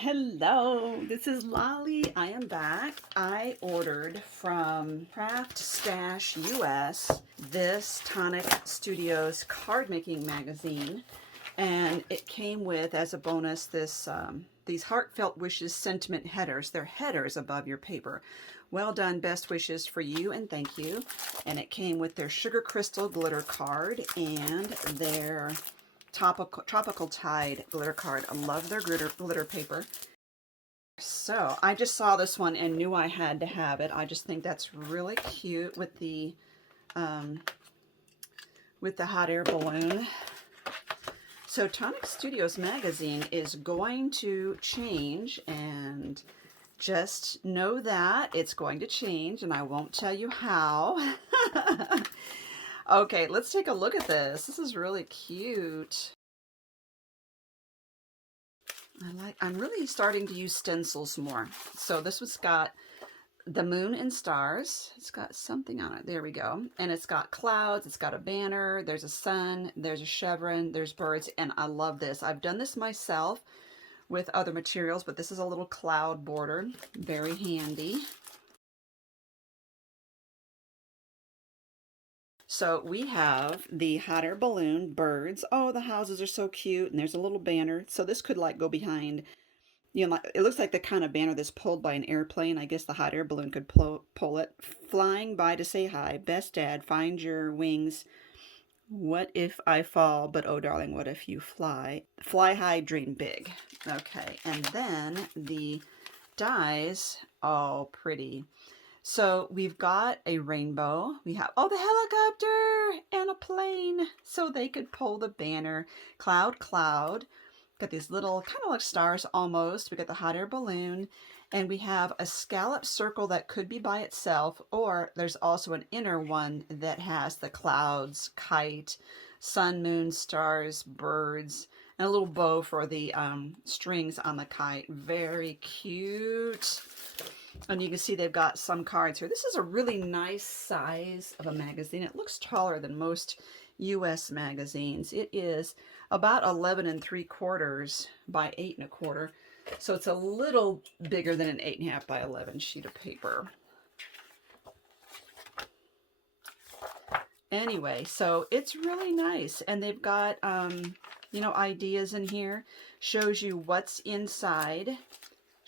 Hello, this is Lolly. I am back. I ordered from Craft Stash US this Tonic Studios card making magazine, and it came with, as a bonus, these heartfelt wishes sentiment headers. They're headers above your paper. Well done, best wishes for you, and thank you. And it came with their sugar crystal glitter card and their tropical tide glitter card. I love their glitter paper. So I just saw this one and knew I had to have it. I just think that's really cute with the hot air balloon. So Tonic Studios magazine is going to change, and just know that it's going to change, and I won't tell you how. Okay, let's take a look at this. This is really cute. I'm really starting to use stencils more. So this one's got the moon and stars. It's got something on it. There we go. And it's got clouds. It's got a banner. There's a sun. There's a chevron. There's birds. And I love this. I've done this myself with other materials, but this is a little cloud border. Very handy. So we have the hot air balloon, birds. Oh, the houses are so cute. And there's a little banner. So this could like go behind, you know, like, it looks like the kind of banner that's pulled by an airplane. I guess the hot air balloon could pull it. Flying by to say hi. Best dad, find your wings. What if I fall? But oh, darling, what if you fly? Fly high, dream big. Okay, and then the dies. Oh, pretty. So we've got a rainbow. We have, oh, the helicopter and a plane. So they could pull the banner. Cloud, cloud. Got these little, kind of like stars almost. We got the hot air balloon. And we have a scallop circle that could be by itself. Or there's also an inner one that has the clouds, kite, sun, moon, stars, birds, and a little bow for the strings on the kite. Very cute. And you can see they've got some cards here. This is a really nice size of a magazine. It looks taller than most US magazines. It is about 11 3/4 by 8 1/4. So it's a little bigger than an 8 1/2 by 11 sheet of paper. Anyway, so it's really nice. And they've got, you know, ideas in here. Shows you what's inside.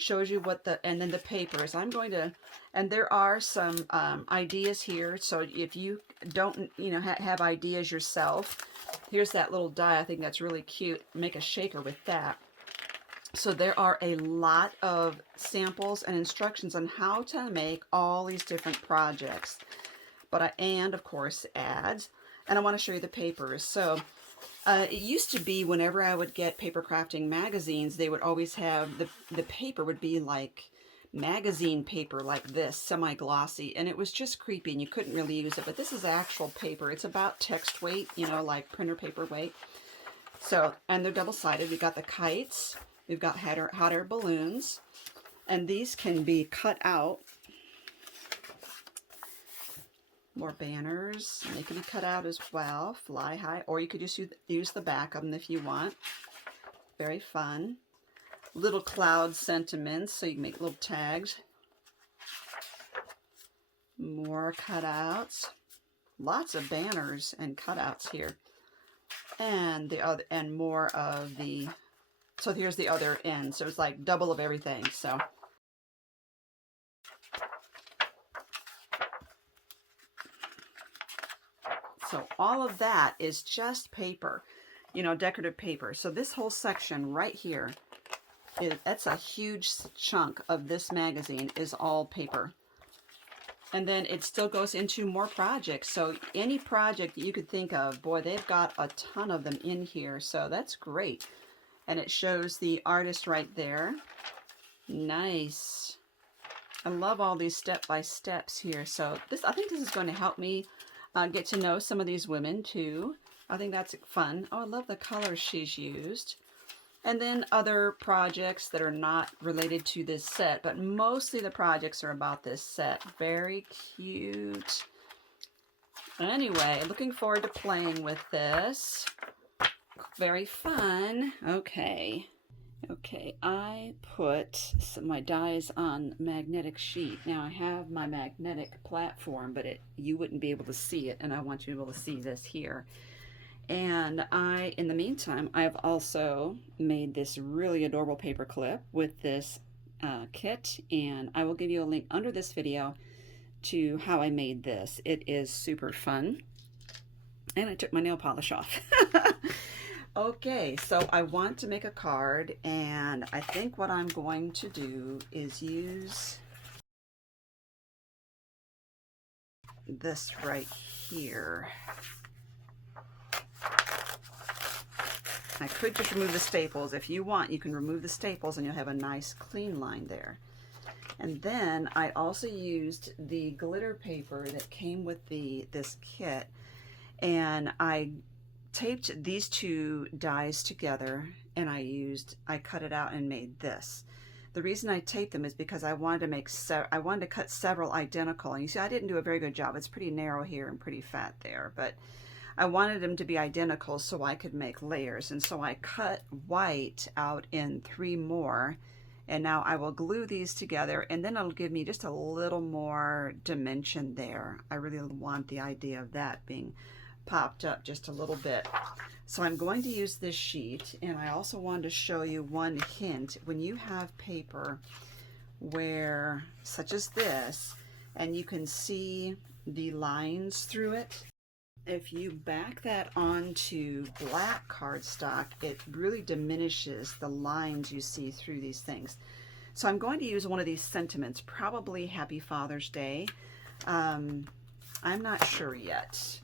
Shows you what and then the papers. I'm going to, and there are some ideas here. So if you don't, you know, have ideas yourself, here's that little die. I think that's really cute. Make a shaker with that. So there are a lot of samples and instructions on how to make all these different projects. And of course ads. And I want to show you the papers. So it used to be whenever I would get paper crafting magazines, they would always have, the paper would be like magazine paper like this, semi-glossy, and it was just creepy and you couldn't really use it. But this is actual paper. It's about text weight, you know, like printer paper weight. So, and they're double-sided. We've got the kites. We've got hot air balloons. And these can be cut out. More banners, and they can be cut out as well. Fly high, or you could just use the back of them if you want. Very fun. Little cloud sentiments, so you can make little tags. More cutouts. Lots of banners and cutouts here. And the other, and more of the. So here's the other end. So it's like double of everything. So. So all of that is just paper, you know, decorative paper. So this whole section right here, that's a huge chunk of this magazine is all paper. And then it still goes into more projects. So any project that you could think of, boy, they've got a ton of them in here. So that's great. And it shows the artist right there. Nice. I love all these step-by-steps here. So I think this is going to help me get to know some of these women too. I think that's fun. Oh, I love the colors she's used. And then other projects that are not related to this set, but mostly the projects are about this set. Very cute. Anyway, looking forward to playing with this. Very fun. Okay. Okay, I put my dies on magnetic sheet. Now I have my magnetic platform, but you wouldn't be able to see it, and I want you to be able to see this here. And in the meantime, I've also made this really adorable paper clip with this kit, and I will give you a link under this video to how I made this. It is super fun. And I took my nail polish off. Okay, so I want to make a card, and I think what I'm going to do is use this right here. I could just remove the staples. If you want, you can remove the staples and you'll have a nice clean line there. And then I also used the glitter paper that came with this kit, and I taped these two dies together, and I cut it out and made this. The reason I taped them is because I wanted to cut several identical, and you see I didn't do a very good job. It's pretty narrow here and pretty fat there, but I wanted them to be identical so I could make layers, and so I cut white out in 3 more, and now I will glue these together, and then it'll give me just a little more dimension there. I really want the idea of that being popped up just a little bit. So I'm going to use this sheet, and I also wanted to show you one hint. When you have paper where, such as this, and you can see the lines through it, if you back that onto black cardstock, it really diminishes the lines you see through these things. So I'm going to use one of these sentiments, probably Happy Father's Day. I'm not sure yet.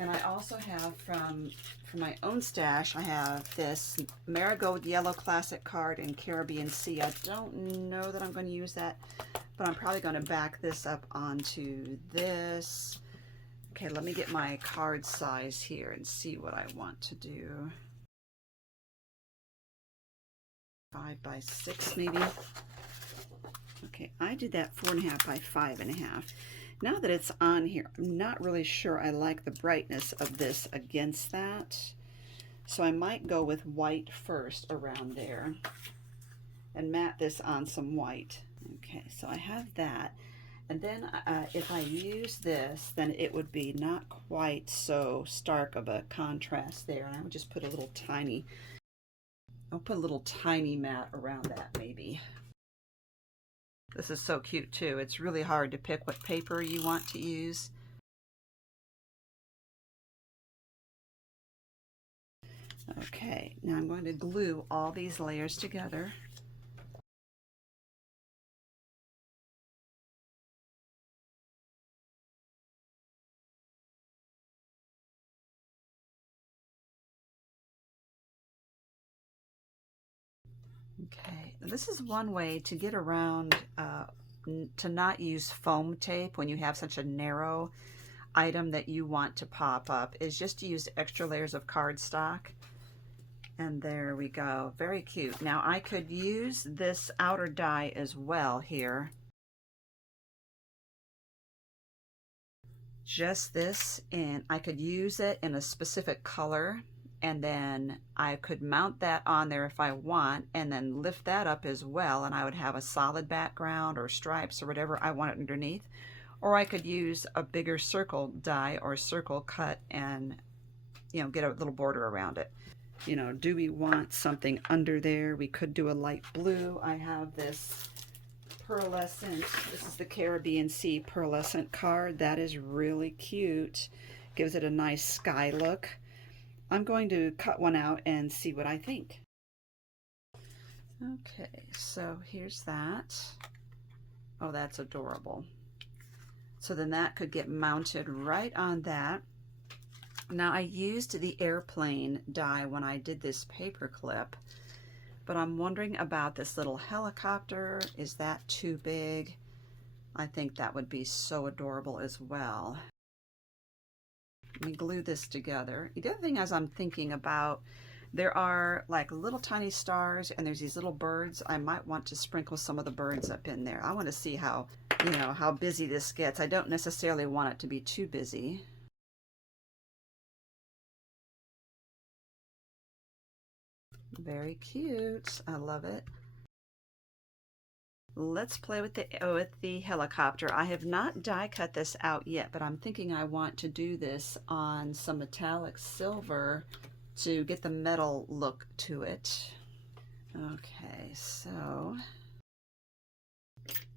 And I also have from my own stash, I have this Marigold Yellow Classic card in Caribbean Sea. I don't know that I'm going to use that, but I'm probably going to back this up onto this. Okay, let me get my card size here and see what I want to do. 5 by 6 maybe. Okay, I did that 4.5 by 5.5. Now that it's on here, I'm not really sure I like the brightness of this against that. So I might go with white first around there and mat this on some white. Okay, so I have that. And then if I use this, then it would be not quite so stark of a contrast there. And I would just put a little tiny, I'll put a little tiny mat around that maybe. This is so cute too. It's really hard to pick what paper you want to use. Okay, now I'm going to glue all these layers together. Okay, this is one way to get around to not use foam tape when you have such a narrow item that you want to pop up, is just to use extra layers of cardstock. And there we go, very cute. Now I could use this outer die as well here. Just this, and I could use it in a specific color, and then I could mount that on there if I want, and then lift that up as well, and I would have a solid background or stripes or whatever I want underneath. Or I could use a bigger circle die or circle cut and, you know, get a little border around it. You know, do we want something under there? We could do a light blue. I have this pearlescent, this is the Caribbean Sea pearlescent card. That is really cute. Gives it a nice sky look. I'm going to cut one out and see what I think. Okay, so here's that. Oh, that's adorable. So then that could get mounted right on that. Now I used the airplane die when I did this paper clip, but I'm wondering about this little helicopter. Is that too big? I think that would be so adorable as well. Let me glue this together. The other thing as I'm thinking about, there are like little tiny stars and there's these little birds. I might want to sprinkle some of the birds up in there. I want to see how, you know, how busy this gets. I don't necessarily want it to be too busy. Very cute. I love it. Let's play with the helicopter. I have not die cut this out yet, but I'm thinking I want to do this on some metallic silver to get the metal look to it. Okay, so,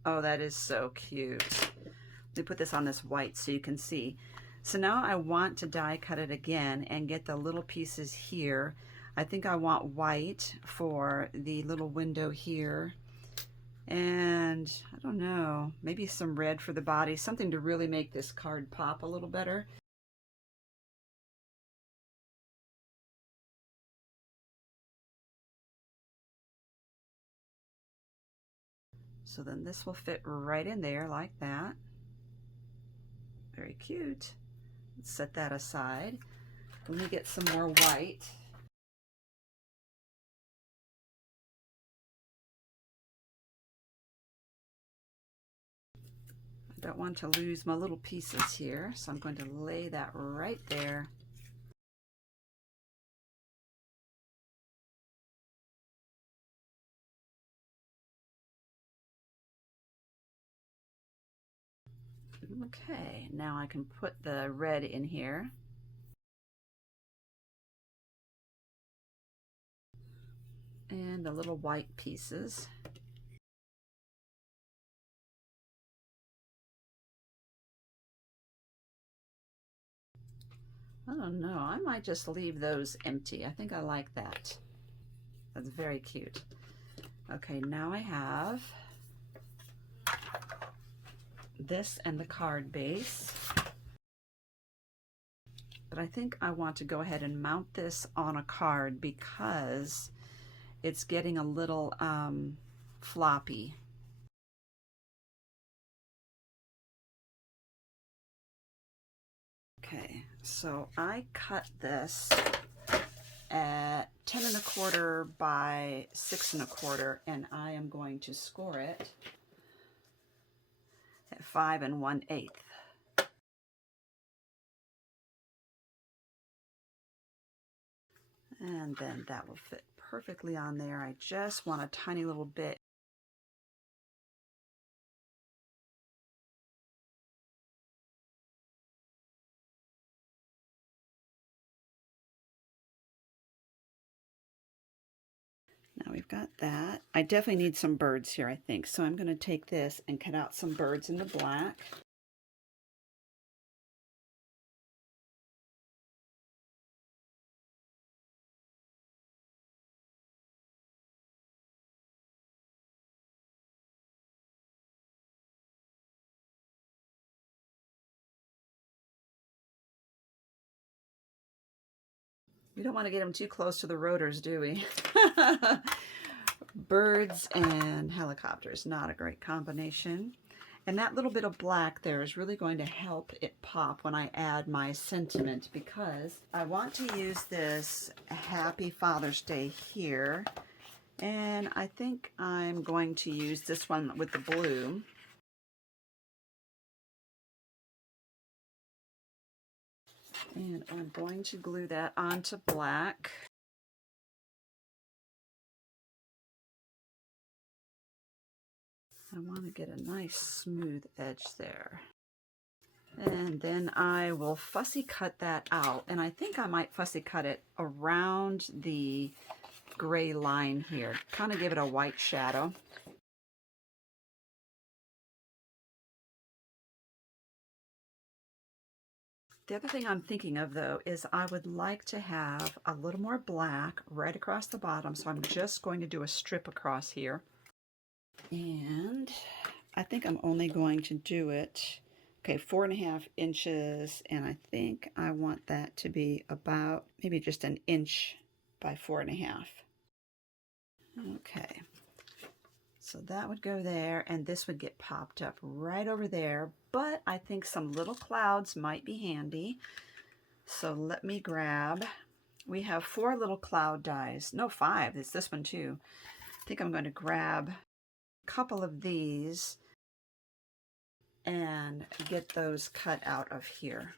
oh, that is so cute. Let me put this on this white so you can see. So now I want to die cut it again and get the little pieces here. I think I want white for the little window here. And I don't know, maybe some red for the body, something to really make this card pop a little better. So then this will fit right in there like that. Very cute. Let's set that aside. Let me get some more white. I don't want to lose my little pieces here, so I'm going to lay that right there. Okay, now I can put the red in here. And the little white pieces. I don't know, I might just leave those empty. I think I like that. That's very cute. Okay, now I have this and the card base. But I think I want to go ahead and mount this on a card because it's getting a little floppy. Okay, so I cut this at 10 1/4 by 6 1/4, and I am going to score it at 5 1/8. And then that will fit perfectly on there. I just want a tiny little bit. Now we've got that. I definitely need some birds here, I think. So I'm going to take this and cut out some birds in the black. We don't want to get them too close to the rotors, do we? Birds and helicopters, not a great combination. And that little bit of black there is really going to help it pop when I add my sentiment, because I want to use this Happy Father's Day here. And I think I'm going to use this one with the blue. And I'm going to glue that onto black. I want to get a nice smooth edge there. And then I will fussy cut that out. And I think I might fussy cut it around the gray line here. Kind of give it a white shadow. The other thing I'm thinking of, though, is I would like to have a little more black right across the bottom, so I'm just going to do a strip across here. And I think I'm only going to do it, okay, 4.5 inches, and I think I want that to be about maybe just 1 inch by 4.5. Okay. So that would go there, and this would get popped up right over there, but I think some little clouds might be handy. So let me grab, we have 4 little cloud dies. No, 5, it's this one too. I think I'm going to grab a couple of these and get those cut out of here.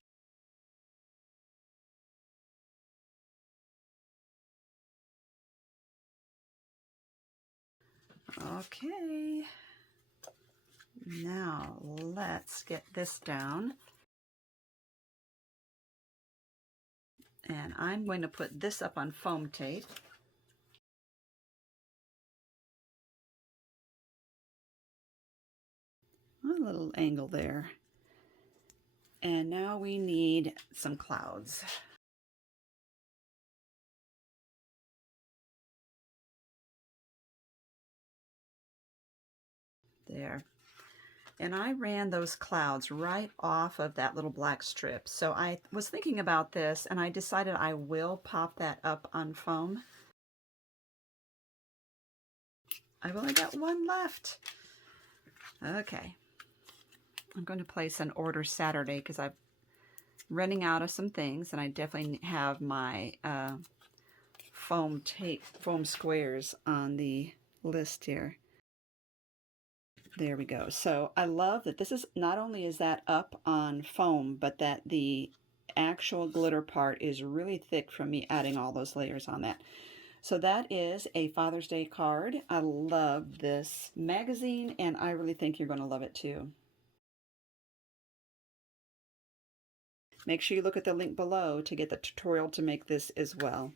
Okay, now let's get this down. And I'm going to put this up on foam tape. A little angle there. And now we need some clouds. There. And I ran those clouds right off of that little black strip. So I was thinking about this and I decided I will pop that up on foam. I've only got one left. Okay. I'm going to place an order Saturday because I'm running out of some things, and I definitely have my foam squares on the list here. There we go. So I love that this is, not only is that up on foam, but that the actual glitter part is really thick from me adding all those layers on that. So that is a Father's Day card. I love this magazine, and I really think you're going to love it too. Make sure you look at the link below to get the tutorial to make this as well.